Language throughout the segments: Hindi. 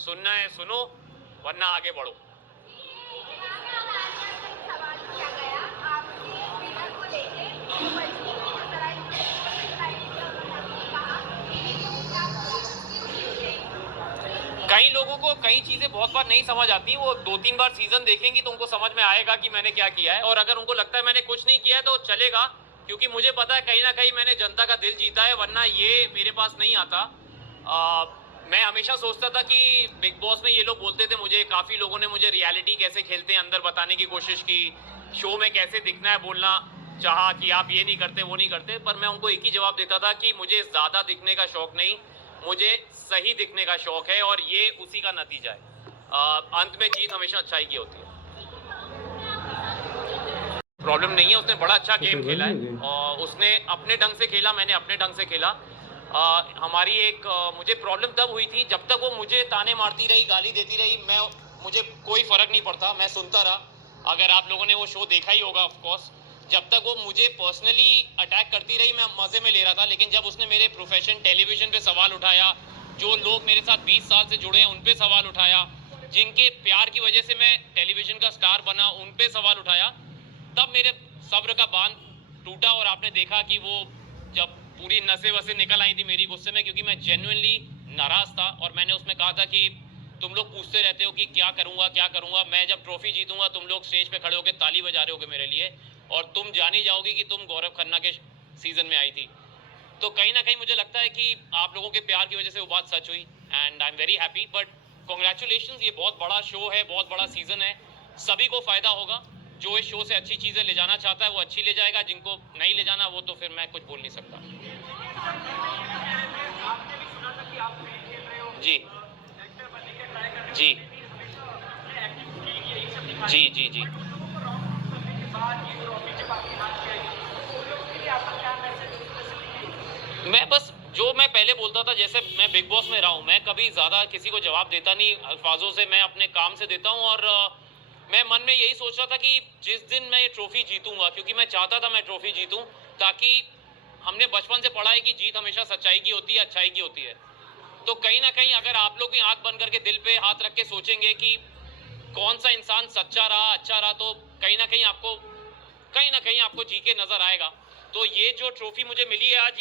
सुनना है सुनो, वरना आगे बढ़ो। कई लोगों को कई चीजें बहुत बार नहीं समझ आती, वो 2-3 बार सीजन देखेंगी तो उनको समझ में आएगा कि मैंने क्या किया है। और अगर उनको लगता है मैंने कुछ नहीं किया है तो चलेगा, क्योंकि मुझे पता है कहीं ना कहीं मैंने जनता का दिल जीता है, वरना ये मेरे पास नहीं आता। मैं हमेशा सोचता था कि बिग बॉस में ये लोग बोलते थे मुझे, काफी लोगों ने मुझे रियलिटी कैसे खेलते हैं अंदर बताने की कोशिश की, शो में कैसे दिखना है बोलना चाहा कि आप ये नहीं करते वो नहीं करते, पर मैं उनको एक ही जवाब देता था कि मुझे ज्यादा दिखने का शौक नहीं, मुझे सही दिखने का शौक है, और ये उसी का नतीजा है। अंत में जीत हमेशा अच्छाई की होती है। प्रॉब्लम नहीं है, उसने बड़ा अच्छा गेम खेला है और उसने अपने ढंग से खेला, मैंने अपने ढंग से खेला। हमारी एक मुझे प्रॉब्लम तब हुई थी जब तक वो मुझे ताने मारती रही, गाली देती रही, मुझे कोई फर्क नहीं पड़ता, मैं सुनता रहा। अगर आप लोगों ने वो शो देखा ही होगा ऑफ कोर्स, जब तक वो मुझे पर्सनली अटैक करती रही मैं मजे में ले रहा था, लेकिन जब उसने मेरे प्रोफेशन टेलीविजन पे सवाल उठाया, जो लोग मेरे साथ 20 साल से जुड़े हैं उन पे सवाल उठाया, जिनके प्यार की वजह से मैं टेलीविजन का स्टार बना उन पे सवाल उठाया, तब मेरे सब्र का बांध टूटा। और आपने देखा कि वो जब पूरी नसें वसें निकल आई थी मेरी गुस्से में, क्योंकि मैं जेन्युइनली नाराज था। और मैंने उसमें कहा था कि तुम लोग पूछते रहते हो कि क्या करूंगा क्या करूंगा, मैं जब ट्रॉफी जीतूंगा तुम लोग स्टेज पे खड़े होकर ताली बजा रहे होगे मेरे लिए, और तुम जान ही जाओगी कि तुम गौरव खन्ना के सीजन में आई थी। तो कहीं ना कहीं मुझे लगता है कि आप लोगों के प्यार की वजह से वो बात सच हुई, and I am very happy. But congratulation, ये बहुत बड़ा शो है, बहुत बड़ा सीजन है, सभी को फायदा होगा। जो इस शो से अच्छी चीजें ले जाना चाहता है वो अच्छी ले जाएगा, जिनको नहीं ले जाना वो तो फिर मैं कुछ बोल नहीं सकता। जी जी जी जी जी। मैं बस जो मैं पहले बोलता था, जैसे मैं बिग बॉस में रहा हूँ, मैं कभी ज्यादा किसी को जवाब देता नहीं अल्फाजों से, मैं अपने काम से देता हूँ। और मैं मन में यही सोच रहा था कि जिस दिन मैं ये ट्रॉफी जीतूंगा, क्योंकि मैं चाहता था मैं ट्रॉफी जीतूं, ताकि हमने बचपन से पढ़ा है कि जीत हमेशा सच्चाई की होती है, अच्छाई की होती है। तो कहीं ना कहीं अगर आप लोग भी आंख बंद करके दिल पे हाथ रख के सोचेंगे कि कौन सा इंसान सच्चा रहा अच्छा रहा, तो कहीं ना कहीं आपको जी के नजर आएगा। तो ये जो ट्रॉफी मुझे मिली है आज,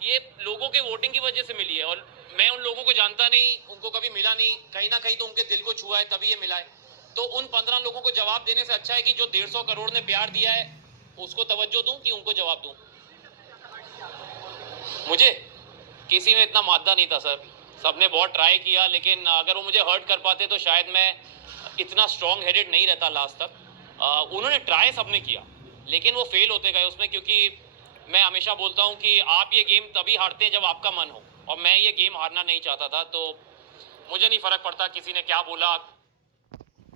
ये लोगों के वोटिंग की वजह से मिली है। और मैं उन लोगों को जानता नहीं, उनको कभी मिला नहीं, कहीं ना कहीं तो उनके दिल को छुआ है तभी ये मिला है। तो उन 15 लोगों को जवाब देने से अच्छा है कि जो 150 करोड़ ने प्यार दिया है उसको तवज्जो दूं कि उनको जवाब दूं। मुझे किसी में इतना मादा नहीं था सर, सबने बहुत ट्राई किया, लेकिन अगर वो मुझे हर्ट कर पाते तो शायद मैं इतना स्ट्रॉन्ग हेडेड नहीं रहता लास्ट तक। उन्होंने ट्राई सबने किया, लेकिन वो फेल होते गए उसमें, क्योंकि मैं हमेशा बोलता हूँ कि आप ये गेम तभी हारते हैं जब आपका मन हो, और मैं ये गेम हारना नहीं चाहता था। तो मुझे नहीं फर्क पड़ता किसी ने क्या बोला।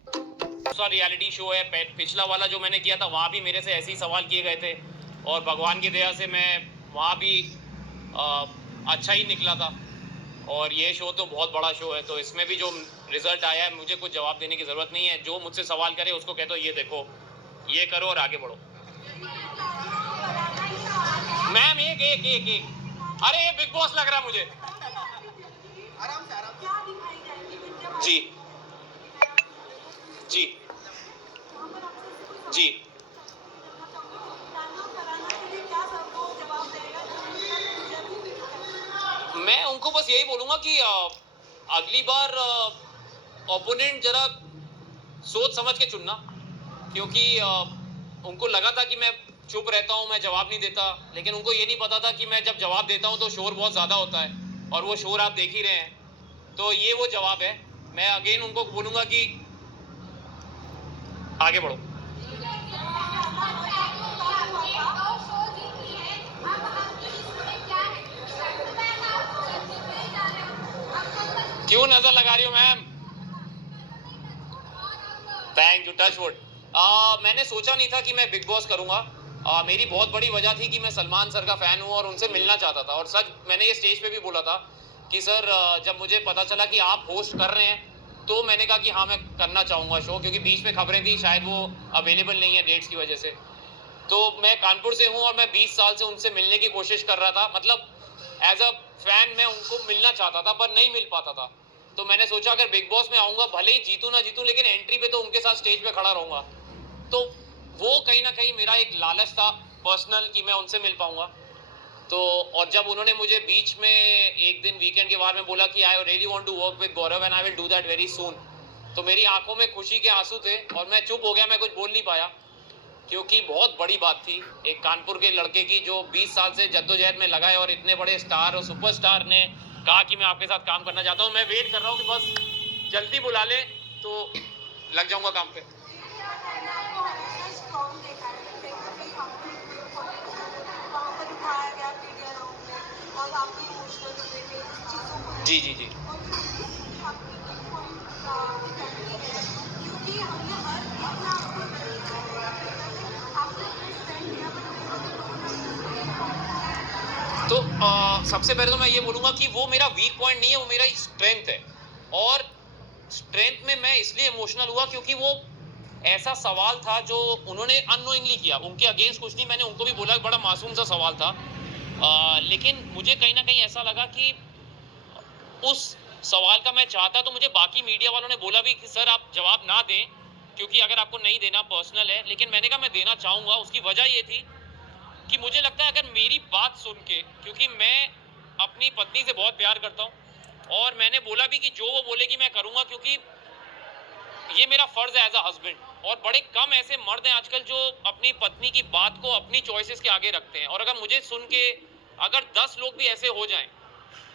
दूसरा रियलिटी शो है, पिछला वाला जो मैंने किया था वहाँ भी मेरे से ऐसे ही सवाल किए गए थे, और भगवान की दया से मैं वहाँ भी अच्छा ही निकला था। और ये शो तो बहुत बड़ा शो है, तो इसमें भी जो रिजल्ट आया है मुझे कुछ जवाब देने की ज़रूरत नहीं है। जो मुझसे सवाल करे उसको कहते हो ये देखो, ये करो और आगे बढ़ो। मैम एक एक एक एक अरे ये बिग बॉस लग रहा है मुझे। आराम से जी जी जी। मैं उनको बस यही बोलूंगा कि अगली बार ओपोनेंट जरा सोच समझ के चुनना, क्योंकि उनको लगा था कि मैं चुप रहता हूं, मैं जवाब नहीं देता, लेकिन उनको ये नहीं पता था कि मैं जब जवाब देता हूं तो शोर बहुत ज्यादा होता है, और वो शोर आप देख ही रहे हैं। तो ये वो जवाब है। मैं अगेन उनको बोलूंगा कि आगे बढ़ो। क्यों नजर लगा रही हो ma'am? Thank you, touch wood. मैंने सोचा नहीं था कि मैं बिग बॉस करूंगा। मेरी बहुत बड़ी वजह थी कि मैं सलमान सर का फैन हूं और उनसे मिलना चाहता था। और सच मैंने ये स्टेज पे भी बोला था कि सर जब मुझे पता चला कि आप होस्ट कर रहे हैं तो मैंने कहा कि हाँ मैं करना चाहूंगा शो, क्योंकि बीच में खबरें थी शायद वो अवेलेबल नहीं है डेट्स की वजह से। तो मैं कानपुर से हूँ और मैं 20 साल से उनसे मिलने की कोशिश कर रहा था, मतलब एज अ फैन मैं उनको मिलना चाहता था पर नहीं मिल पाता था। तो मैंने सोचा अगर बिग बॉस में आऊंगा, भले ही जीतू ना जीतू, लेकिन एंट्री पे तो उनके साथ स्टेज पे खड़ा रहूंगा। तो वो कहीं ना कहीं मेरा एक लालच था पर्सनल कि मैं उनसे मिल पाऊंगा। तो और जब उन्होंने मुझे बीच में एक दिन वीकेंड के बारे में बोला कि I really want to work with Gaurav and I will do that very soon, तो मेरी आंखों में खुशी के आंसू थे और मैं चुप हो गया, मैं कुछ बोल नहीं पाया, क्योंकि बहुत बड़ी बात थी एक कानपुर के लड़के की जो 20 साल से जद्दोजहद में लगा है और इतने बड़े स्टार और सुपरस्टार ने कहा कि मैं आपके साथ काम करना चाहता हूँ। मैं वेट कर रहा हूँ कि बस जल्दी बुला ले तो लग जाऊंगा काम पे। जी जी जी। तो सबसे पहले तो मैं ये बोलूंगा कि वो मेरा वीक पॉइंट नहीं है, वो मेरा स्ट्रेंथ है। और स्ट्रेंथ में मैं इसलिए इमोशनल हुआ क्योंकि वो ऐसा सवाल था जो उन्होंने अननोइंगली किया, उनके अगेंस्ट कुछ नहीं, मैंने उनको भी बोला बड़ा मासूम सा सवाल था, लेकिन मुझे कहीं ना कहीं ऐसा लगा कि उस सवाल का मैं चाहता तो मुझे बाकी मीडिया वालों ने बोला भी कि सर आप जवाब ना दें, क्योंकि अगर आपको नहीं देना पर्सनल है, लेकिन मैंने कहा मैं देना चाहूंगा। उसकी वजह ये थी कि मुझे लगता है अगर मेरी बात सुन के, क्योंकि मैं अपनी पत्नी से बहुत प्यार करता हूँ और मैंने बोला भी कि जो वो बोलेगी मैं करूंगा, क्योंकि ये मेरा फर्ज है एज अ हस्बैंड। और बड़े कम ऐसे मर्द हैं आजकल जो अपनी पत्नी की बात को अपनी चॉइसेस के आगे रखते हैं, और अगर मुझे सुन के अगर 10 लोग भी ऐसे हो जाएं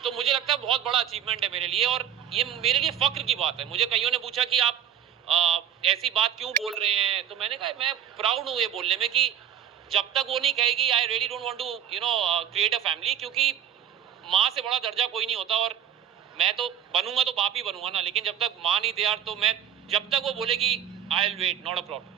तो मुझे लगता है बहुत बड़ा अचीवमेंट है मेरे लिए, और ये मेरे लिए फक्र की बात है। मुझे कईयों ने पूछा कि आप ऐसी बात क्यों बोल रहे हैं, तो मैंने कहा मैं प्राउड हूँ ये बोलने में कि जब तक वो नहीं कहेगी I really don't want to create a family, क्योंकि माँ से बड़ा दर्जा कोई नहीं होता। और मैं तो बनूंगा तो बाप ही बनूंगा ना, लेकिन जब तक माँ नहीं तैयार तो मैं, जब तक वो बोलेगी I will wait, not a problem.